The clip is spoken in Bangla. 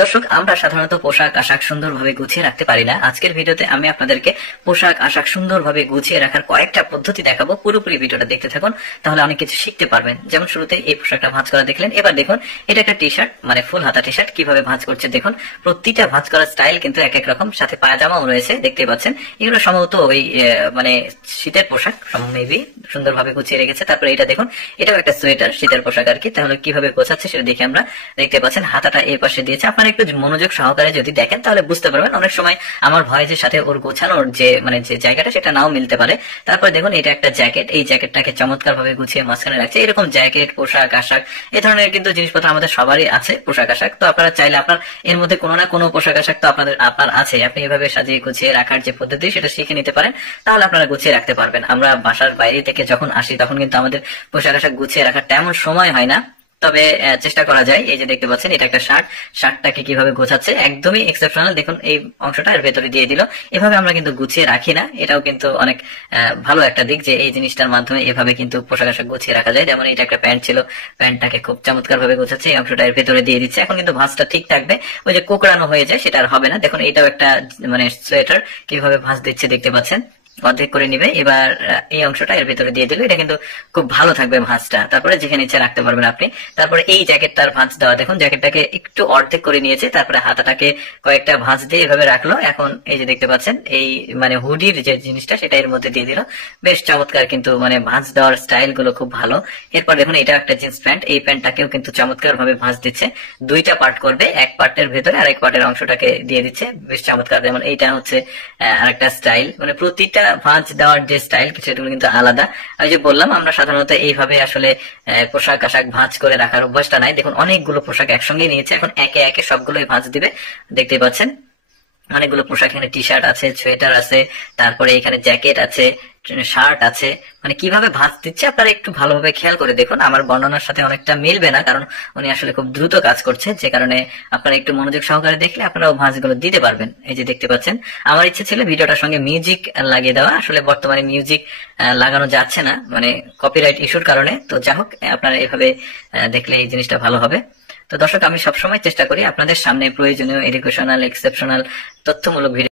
দর্শক, আমরা সাধারণত পোশাক আশাক সুন্দরভাবে গুছিয়ে রাখতে পারি না। আজকের ভিডিওতে আমি আপনাদেরকে পোশাক আশাক সুন্দরভাবে গুছিয়ে রাখার কয়েকটা পদ্ধতি দেখাবো। পুরোপুরি ভিডিওটা দেখতে থাকুন, তাহলে অনেক কিছু শিখতে পারবেন। যেমন শুরুতে এই পোশাকটা ভাঁজ করা দেখলেন। এবার দেখুন, এটা একটা টি শার্ট, মানে ফুল হাতা টি শার্ট। কিভাবে ভাঁজ করছে দেখুন। প্রতিটা ভাঁজ করার স্টাইল কিন্তু এক এক রকম, সাথে পায়জামাও রয়েছে, দেখতে পাচ্ছেন। এগুলো সম্ভবত ওই মানে শীতের পোশাক, মেবি সুন্দরভাবে গুছিয়ে রেখেছে। তারপরে এটা দেখুন, এটাও একটা সোয়েটার, শীতের পোশাক আর কি। তাহলে কিভাবে গোছাচ্ছে সেটা দেখে আমরা দেখতে পাচ্ছেন। হাতাটা এই পাশে দিয়েছে। আপনারা একটু মনোযোগ সহকারে যদি দেখেন তাহলে বুঝতে পারবেন। অনেক সময় আমার ভয়েসের সাথে ওর গোছানোর যে যে জায়গাটা সেটা নাও মিলতে পারে। তারপর দেখুন, এটা একটা জ্যাকেট। এই জ্যাকেটটাকে চমৎকার ভাবে গুছিয়ে মাঝখানে রাখছে। এরকম জ্যাকেট, পোশাক আশাক, এই ধরনের কিন্তু জিনিসপত্র আমাদের সবারই আছে, পোশাক আশাক। তো আপনারা চাইলে আপনার এর মধ্যে কোনো না কোনো পোশাক আশাক তো আপনার আছে। আপনি এভাবে সাজিয়ে গুছিয়ে রাখার যে পদ্ধতি সেটা শিখে নিতে পারেন, তাহলে আপনারা গুছিয়ে রাখতে পারবেন। আমরা বাসার বাইরে থেকে যখন আসি তখন কিন্তু আমাদের পোশাক আশাক গুছিয়ে রাখার তেমন সময় হয় না। তবে চেষ্টা করা যায়। এই যে দেখতে পাচ্ছেন, এটা একটা শার্ট। শার্টটাকে কিভাবে গোছাচ্ছে একদমই এক্সেপশনাল। দেখুন, এই অংশটা এর ভেতরে দিয়ে দিল। এভাবে আমরা কিন্তু গুছিয়ে রাখি না। এটাও কিন্তু অনেক ভালো একটা দিক যে এই জিনিসটার মাধ্যমে এভাবে কিন্তু পোশাক আশাক গুছিয়ে রাখা যায়। যেমন এটা একটা প্যান্ট ছিল, প্যান্টটাকে খুব চমৎকার ভাবে গোছাচ্ছে। এই অংশটা এর ভেতরে দিয়ে দিচ্ছে। এখন কিন্তু ভাঁজটা ঠিক থাকবে। ওই যে কোকড়ানো হয়ে যায় সেটা আর হবে না। দেখুন, এটাও একটা মানে সোয়েটার, কিভাবে ভাঁজ দিচ্ছে দেখতে পাচ্ছেন। অর্ধেক করে নিবে। এবার এই অংশটা এর ভিতরে দিয়ে দিল। এটা কিন্তু খুব ভালো থাকবে ভাঁজটা। তারপরে যেখানে ইচ্ছা রাখতে পারবেন আপনি। তারপরে এই জ্যাকেটটার ভাঁজ দেওয়া দেখুন, জ্যাকেটটাকে একটু অর্ধেক করে নিয়েছে। তারপরে হাতাটাকে কয়েকটা ভাঁজ দিয়ে এভাবে রাখলো। এখন এই যে দেখতে পাচ্ছেন, এই মানে হুডির যে জিনিসটা সেটা এর মধ্যে দিয়ে দিল। বেশ চমৎকার, কিন্তু মানে ভাঁজ দেওয়ার স্টাইল গুলো খুব ভালো। এরপর দেখুন, এটা একটা জিন্স প্যান্ট। এই প্যান্টটাকেও কিন্তু চমৎকার ভাবে ভাঁজ দিচ্ছে। দুইটা পার্ট করবে, এক পার্টের ভেতরে আরেক পার্টের অংশটাকে দিয়ে দিচ্ছে। বেশ চমৎকার। যেমন এইটা হচ্ছে আরেকটা স্টাইল, মানে প্রতিটা ভাঁজ দেওয়ার যে স্টাইল সেগুলো কিন্তু আলাদা। ওই যে বললাম, আমরা সাধারণত এইভাবে আসলে পোশাক আশাক ভাঁজ করে রাখার অভ্যাসটা নাই। দেখুন, অনেকগুলো পোশাক একসঙ্গে নিয়েছে। এখন একে একে সবগুলোই ভাঁজ দিবে, দেখতে পাচ্ছেন। অনেকগুলো পোশাক, এখানে টি শার্ট আছে, সোয়েটার আছে, তারপরে এখানে জ্যাকেট আছে, শার্ট আছে। মানে কিভাবে ভাঁজ দিচ্ছে আপনারা একটু ভালোভাবে খেয়াল করে দেখুন। আমার বর্ণনার সাথে অনেকটা মিলবে না, কারণ উনি আসলে খুব দ্রুত কাজ করছে, যে কারণে আপনারা একটু মনোযোগ সহকারে দেখলে আপনারাও ভাঁজগুলো দিতে পারবেন। এই যে দেখতে পাচ্ছেন, আমার ইচ্ছে ছিল ভিডিওটার সঙ্গে মিউজিক লাগিয়ে দেওয়া। আসলে বর্তমানে মিউজিক লাগানো যাচ্ছে না, মানে কপিরাইট ইস্যুর কারণে। তো যা হোক, আপনারা এভাবে দেখলে এই জিনিসটা ভালো হবে। তো দর্শক, আমি সবসময় চেষ্টা করি আপনাদের সামনে প্রয়োজনীয় এডুকেশনাল, এক্সেপশনাল, তথ্যমূলক ভিডিও